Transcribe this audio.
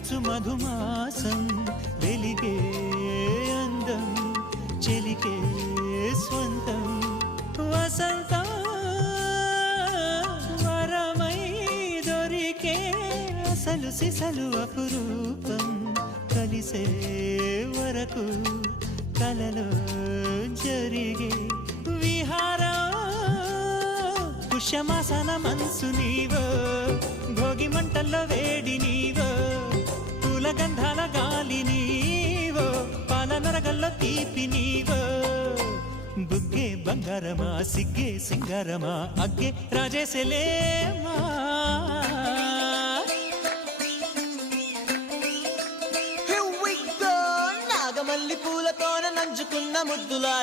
గడుచు మధుమాసం వెలిగే అందం చెలికే స్వంతం వసంతం వరమై దొరికే అసలు సిసలు అపురూపం కలిసే వరకు కలలో జరిగే విహారం పుష్యమాసన మనసు నీవో భోగి మంటల్లో వేడి నీవో పూల గంధాల గాలి నీవో పాల నరగల్లో తీపి నీవో బుగ్గే బంగారమా సిగ్గే సింగారమా అగ్గే రాజేశలేమా నాగమల్లి పూలతోన నంచుకున్న ముద్దులార